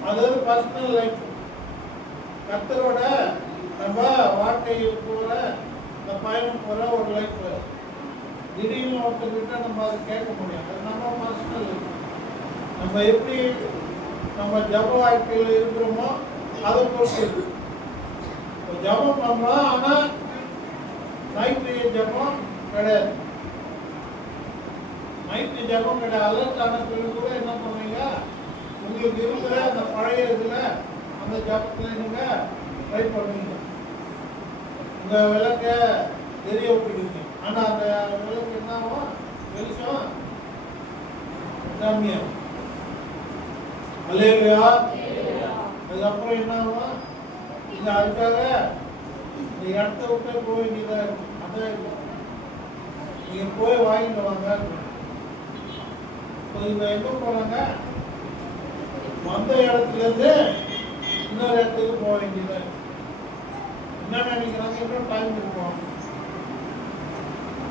அதாவது பர்சனல் லைஃப். கர்த்தரோட நம்ம வாழ்க்கையை போற இந்த பயணம் போற ஒரு லைஃப். திடீர்னு ஒருத்தர்கிட்ட நம்ம அதை கேட்க முடியும். அது நம்ம பர்சனல் லைஃப். நம்ம எப்படி நம்ம ஜப வாழ்க்கையில் இருக்கிறோமோ அதை பொறுத்து ஜபம் பண்ணலாம். ஆனா நைட்டு ஜபம் கிடையாது. நைட்டு ஜபம் கிடையாது. அலர்ட்டான பிள்ளை கூட என்ன பண்ணுவீங்க? உங்களுக்கு இருக்கிற அந்த பழைய இதுல அந்த ஜபத்துல நீங்க ட்ரை பண்ணுவீங்க. உங்க விளக்க எரிய விட்டுடுவீங்க. ஆனா அந்த விளக்கு என்ன ஆகும்? வெளிச்சம் கம்மியாகும். அல்லேலூயா. அதுக்கப்புறம் என்ன ஆகும்? நீங்க அதுக்காக இந்த இடத்த விட்டு போக வேண்டியதா இருக்கும். அதான் நீங்க போய் வாங்கிட்டு வாங்க. இவங்க எங்க போறாங்க? வந்த இடத்துல இருந்து இன்னொரு இடத்துக்கு போக வேண்டியது. என்ன நினைக்கிறாங்க? இன்னும் டைம் இருக்கும்,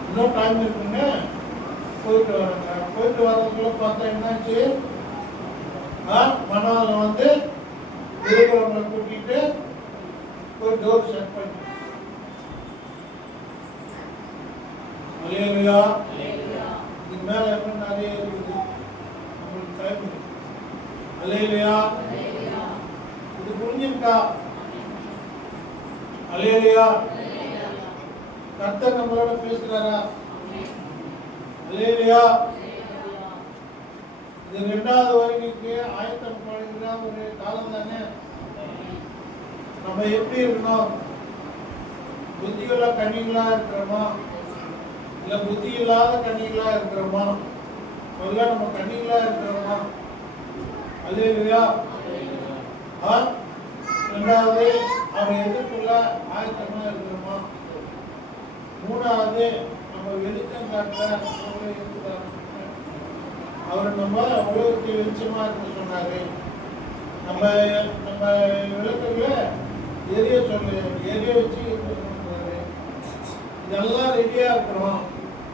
இன்னும் டைம் இருக்குன்னு போயிட்டு வராங்க. போயிட்டு வரதுக்குள்ள பார்த்தா என்னாச்சு? மணவாளன் வந்து இருக்கிறவங்களை கூட்டிட்டு ஒரு டோர் செட் பண்ணி அல்லேலூயா. இதுக்கு மேல இன்னும் நிறைய இருக்குது, உங்களுக்கு டைம் இருக்கு. அல்லேலூயா. இது புரிஞ்சுக்கா? அல்லேலூயா. கர்த்தர் நம்மளோட பேசுறாரா? அல்லேலூயா. இது 2வது வருகைக்கு ஆயத்தம் பண்ணுகிற ஒரு காலம் தானே. நம்ம எப்படி இருக்கணும்? புத்தியுள்ள கன்னிகளா இருக்கிறோமா, இல்ல புத்தி இல்லாத கன்னிகளா இருக்கிறோமா? முதல்ல நம்ம கன்னிகளா இருக்கிறோமா? அல்லேலூயா. 2வது அவர் எதிர்ப்புள்ள ஆயத்தமா இருக்கிறோமா? 3வது நம்ம வெளிச்சம் காட்ட அவர் நம்ம உலகத்தை வெளிச்சமா இருக்க சொன்னாரு. நம்ம நம்ம விளக்குல எரிய சொல்லு, எரிய வச்சு சொன்னாரு. இதெல்லாம் ரெடியா இருக்கிறோம்.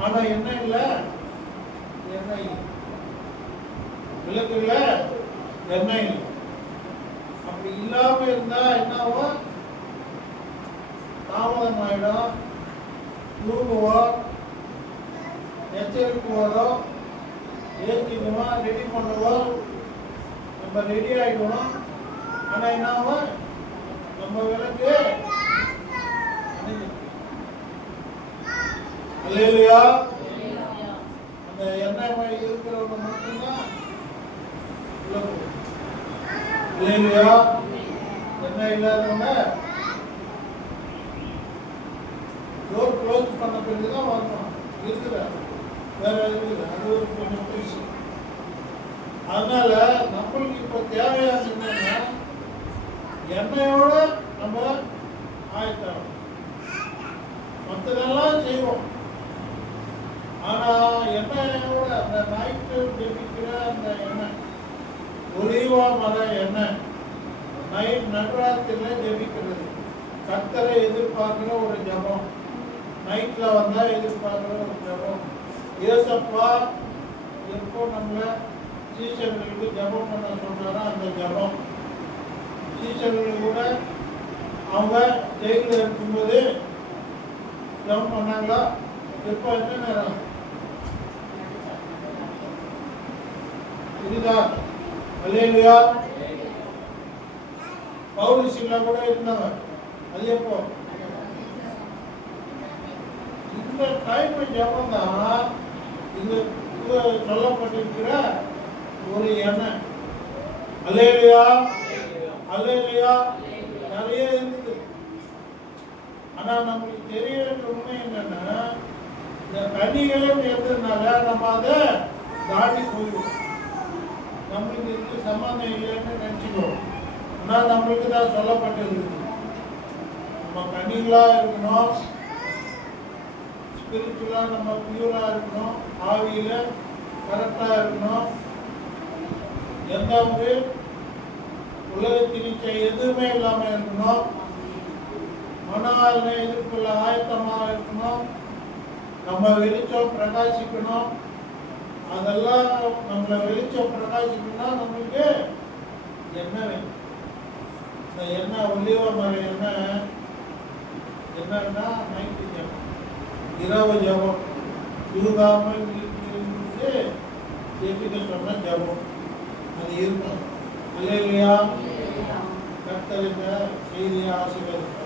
ஆனா என்ன இல்லை, எண்ணெய் இல்லை. விளக்குல எண்ணெய் இல்லை. அப்படி இல்லாம இருந்தா என்னாவும்? தாமதம் ஆயிடும், தூங்குவோம், எச்சரிக்கை வரும், ஏற்றிக்குவோம், ரெடி பண்ணுவோம், நம்ம ரெடி ஆகிடுவோம். ஆனா என்னாவும்? நம்ம விளக்கு அல்லேலூயா. அந்த எண்ணெய் இருக்கிறவங்க மட்டும்தான் அல்லேலூயா. எண்ணெய் இல்லாதவங்க டோர் க்ளோஸ் பண்ண பிறகுதான் வரணும். இருக்குதா? வேற இருக்குது. அது ஒரு கொஞ்சம் பெருசு. அதனால நம்மளுக்கு இப்ப தேவையான என்னன்னா எண்ணெயோட நம்ம ஆயத்தம். மற்றதெல்லாம் செய்வோம். ஆனா எண்ணெயோட அந்த நைட்டு ஜெபிக்கிற அந்த எண்ணெய், ஒலிவா மர எண்ணெய், நைட் நடுராத்திரில ஜெபிக்கிறது, கர்த்தரை எதிர்பார்க்கிற ஒரு ஜபம், நைட்ல வந்தா எதிர்பார்க்கிற ஒரு ஜபம். ஏசப்பா எப்போ நம்மளை சீசர்களுக்கு ஜபம் பண்ண சொல்றாரோ அந்த ஜபம். சீசர்கள் கூட அவங்க ஜெயிலில் இருக்கும்போது ஜபம் பண்ணாங்களா? எப்போ என்ன நேரம் புரியுதா? அல்லேலூயா. பவுலிசில கூட இருந்தாங்க. அது எப்போ? இந்த டைம் ஜபம் தான் இது சொல்லப்பட்டிருக்கிற ஒரு எண்ணெய். அல்லேலூயா. அல்லேலூயா. நிறைய இருக்குது. ஆனா நம்மளுக்கு தெரிய வேண்டிய உண்மை என்னன்னா, இந்த கனிகளும் இருந்ததுனால நம்ம அதை தாண்டி போயிடுவோம். நம்மளுக்கு இதுக்கு சம்பந்தம் இல்லைன்னு நினைச்சுக்குவோம். ஆனா நம்மளுக்கு தான் சொல்லப்பட்டிருக்கு, நம்ம கனிகளா இருக்கணும், ஸ்பிரிச்சுவலா நம்ம பியூரா இருக்கணும், ஆவியில கரெக்டா இருக்கணும், எந்த ஒரு உலகத்தின் எதுவுமே இல்லாம இருக்கணும், மன எதிர்ப்புள்ள ஆயத்தமாக இருக்கணும், நம்ம வெளிச்சம் பிரகாசிக்கணும். அதெல்லாம் நம்மளை வெளிச்சம் பிரகாசிக்கணும்னா நம்மளுக்கு எண்ணெய் வேணும். இந்த எண்ணெய் ஒலிவ மர எண்ணெய் என்னன்னா நைட்டு ஜபம், இரவு ஜபம், தூங்காமல் இருந்து ஜெபிக்க சொன்ன ஜபம் அது இருக்கும். அல்லேலூயா. கர்த்தர் இந்த செய்தியை ஆசீர்வதிப்பார்.